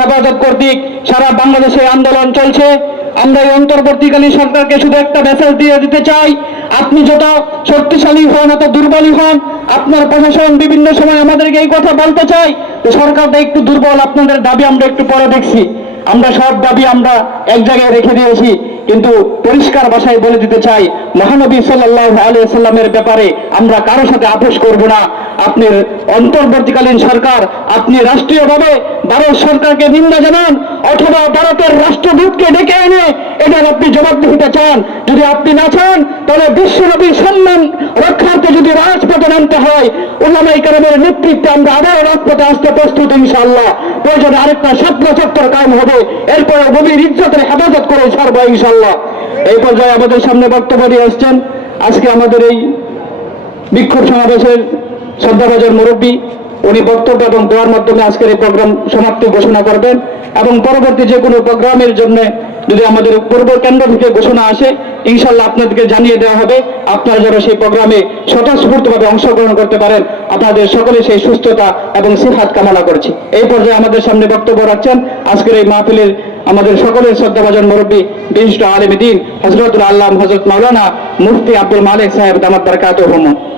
হেফাজত কর্তৃক সারা বাংলাদেশে আন্দোলন চলছে। আমরা এই অন্তর্বর্তীকালীন সরকারকে শুধু একটা মেসেজ দিয়ে দিতে চাই, আপনি যত শক্তিশালী হন, অত দুর্বলই হন, আপনার প্রশাসন বিভিন্ন সময় আমাদেরকে এই কথা বলতে চাই সরকারটা একটু দুর্বল, আপনাদের দাবি আমরা একটু পরে দেখছি। আমরা সব দাবি আমরা এক জায়গায় রেখে দিয়েছি। কিন্তু পরিষ্কার ভাষায় বলে দিতে চাই, মহানবী সাল্লাহ আলিয়া সাল্লামের ব্যাপারে আমরা কারোর সাথে আপোষ করব না। আপনি অন্তর্বর্তীকালীন সরকার, আপনি রাষ্ট্রীয়ভাবে ভারত সরকারকে নিন্দা জানান, অথবা ভারতের রাষ্ট্রদূতকে ডেকে এনে এটার আপনি জবাবদিহিতে চান। যদি আপনি না চান, তাহলে বিশ্বনবীর সম্মান রক্ষার্থে যদি রাজপথে নামতে হয় উল্লামাই কারণের নেতৃত্বে আমরা আবারও রাজপথে আসতে প্রস্তুত ইনশাআল্লাহ। প্রয়োজনে আরেকটা ছাত্র ছাত্র কাম হবে। এরপরে গভীর ইজ্জতের হেফাজত করে ছাড়বো ইনশাআল্লাহ। এই পর্যায়ে আমাদের সামনে বক্তব্য দিয়ে আসছেন আজকে আমাদের এই বিক্ষোভ সমাবেশের শ্রদ্ধাভাজন মুরব্বী। উনি বক্তব্য এবং দেওয়ার মাধ্যমে আজকের এই প্রোগ্রাম সমাপ্তি ঘোষণা করবেন এবং পরবর্তী যে কোনো প্রোগ্রামের জন্য যদি আমাদের পূর্ব কেন্দ্র থেকে ঘোষণা আসে ইনশাল্লাহ আপনাদেরকে জানিয়ে দেওয়া হবে। আপনারা যেন সেই প্রোগ্রামে স্বতঃস্ফূর্তভাবে অংশগ্রহণ করতে পারেন। আপনাদের সকলে সেই সুস্থতা এবং সিহাত কামনা করছি। এই পর্যায়ে আমাদের সামনে বক্তব্য রাখছেন আজকের এই মাহফিলের আমাদের সকলের শ্রদ্ধাভাজন মুরব্বী বিশিষ্ট আলম দিন হজরতুল আল্লাহ হজরত মাওলানা মুফতি আব্দুল মালিক সাহেব, দামাত বারকাত